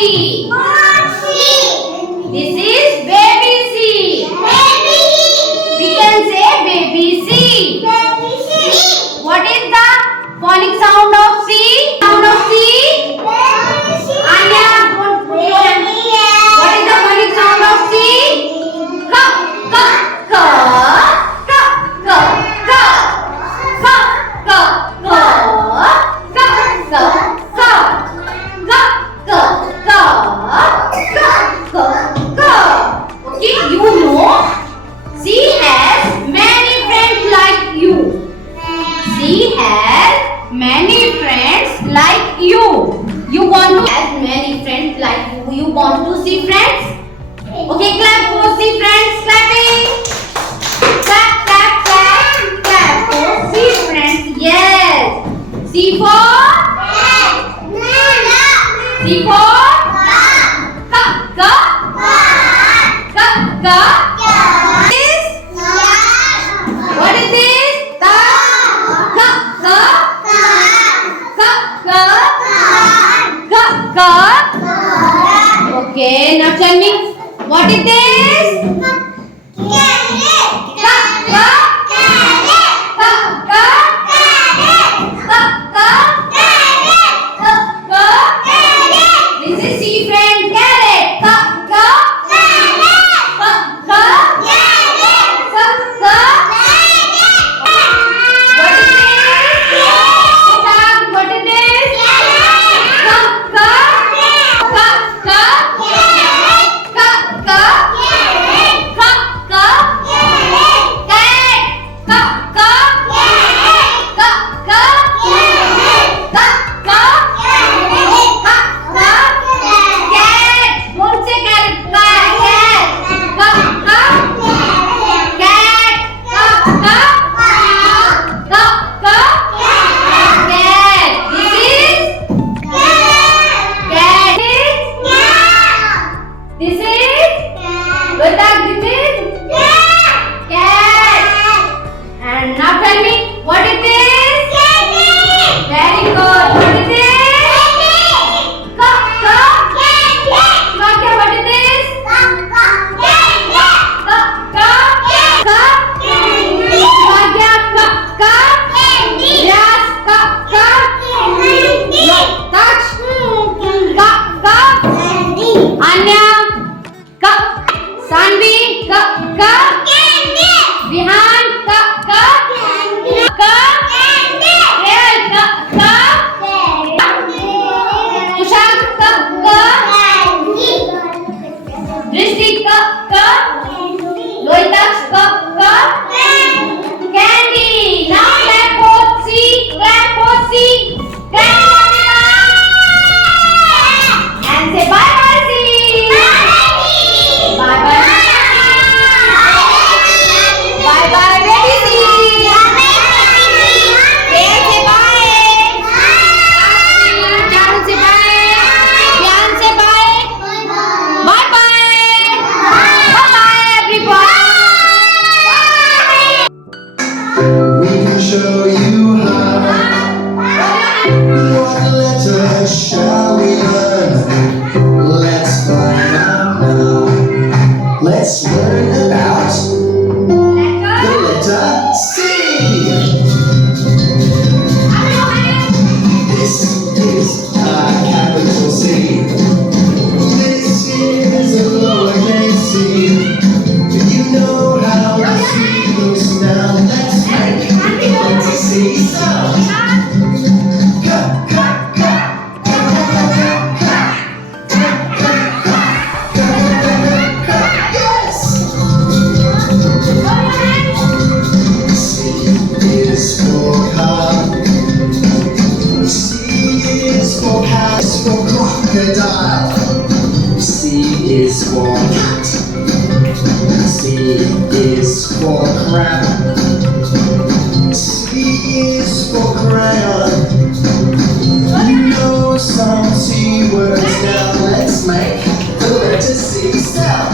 C. This is baby C. We can say baby C. What is the phonic sound of C? Sound of C? Anya, don't put your hand. What is the phonic sound of C? Ka, ka, ka, ka, ka, ka, ka, ka, ka, ka, ka, ka, ka, ka, ka. Okay, you know C has many friends like you. C has many friends like you. You want to have many friends like you. You want to see friends? Okay, clap for see friends. Clapping. Clap, clap, clap. Clap for see friends. Yes. C for? C for? Ka, ka. Ka, ka. This? What is this? Ta. Ka, ka. Ka, ka. Ka, ka. Okay, now tell me, what is this? Ka, ka. Ka, ka. Ka, ka. Ka, ka. This is C friend, carrot. Ka, ka. Ka, ka. Ka, ka. What is this? What is this? Ka, ka. Ka, ka. Ka, ka. Ka, ka. Cat. Ka, ka. Ka, ka. Ka, ka. Ka, ka. Cat. Don't say carrot. Cat. Ka, ka. Cat. Ka, ka. Ka, ka. Cat. This is cat. This is Bata. This is cat. And now tell me, what is this? Very good. What is this? Ka, ka. Bata, what is this? Ka, ka. Ka. Ka. Bata, ka, ka. Yes, ka, ka. No, touch. Ka, ka. Anya. Ka. Sanvi. Ka, ka. Vihan. Ka, ka. Ka. Real. Ka, ka. Tushar. Ka, ka. Drishti. Ka, ka. Lohitaksh. Ka, ka. Candy. Now clap for C. Clap for C. Clap for C. And say bye bye C. Bye bye. Bye bye baby C. Real say bye. Janu say bye. Dhyan say bye. Bye bye. Bye bye everyone. We can show you how. What letter shall we learn? Let's find out now. Let's learn about the letter C. This is a capital C. This is a lowercase c. Do you know how the C looks now? Let's make the letter C sound. Ka, ka, ka. Ka, ka, ka, ka. Ka, ka, ka. Ka, ka, ka, ka. Yes! C is for car. C is for cat. C is for crocodile. C is for cat. C is for crab. C is for crayon. You know some C words now. Let's make the letter C sound.